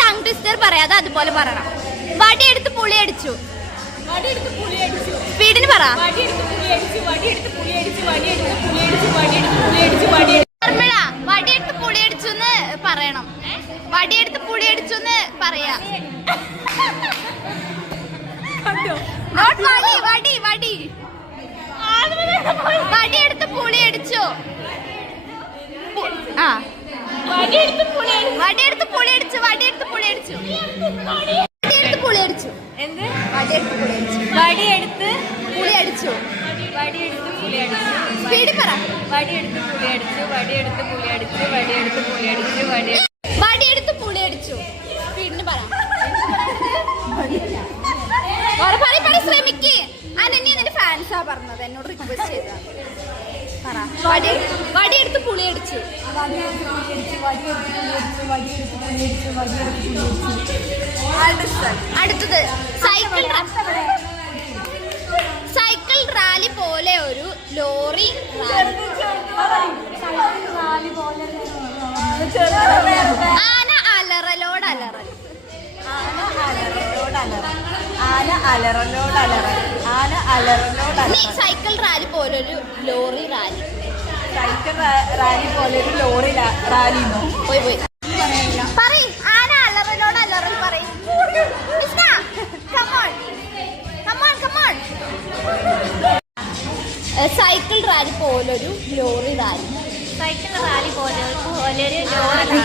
Tongue twister പറയാതെ അതുപോലെ പറയണം. വടിയെടുത്ത് പുളി അടിച്ചു. സ്പീഡിന് പറ. വടിയെടുത്ത് പുളി അടിച്ചു എന്ന് പറയണം. വടിയെടുത്ത് പുളി അടിച്ചു എന്ന് പറയാ. വടി വടി വടിയെടുത്ത് പുളി അടിച്ചു. ആ വടിയെടുത്ത് പുളി അടിച്ചു. വടിയെടുത്ത് പുളി അടിച്ചു. വടിയെടുത്ത് പുളി അടിച്ചു. എന്ത്? വടിയെടുത്ത് പുളി അടിച്ചു. വടിയെടുത്ത് പുളി അടിച്ചു. വടിയെടുത്ത് പുളി അടിച്ചു. സ്പീഡിൽ പറ. വടിയെടുത്ത് പുളി അടിച്ചു. വടിയെടുത്ത് പുളി അടിച്ചു. വടിയെടുത്ത് പുളി അടിച്ചു. വടിയെടുത്ത് പുളി അടിച്ചു. സ്പീഡിന് പറ. ശ്രമിക്ക്. അനന്യ നിന്റെ ഫാൻസാ പറഞ്ഞത്, എന്നോട് റിക്വസ്റ്റ് ചെയ്ത. പറ. വടിയെടുത്ത് പുളി അടിച്ചു. അടുത്തത് സൈക്കിൾ റാലി പോലെ ഒരു ലോറി ആന അലറലോട് അലറൽ. സൈക്കിൾ റാലി പോലൊരു ലോറി റാലി. പോയി പറയ്. ആന അലറലോട് അലറൽ പറയും. സൈക്കിൾ റാലി പോലൊരു ലോറി റാലി. സൈക്കിൾ റാലി പോലൊരു ലോറി.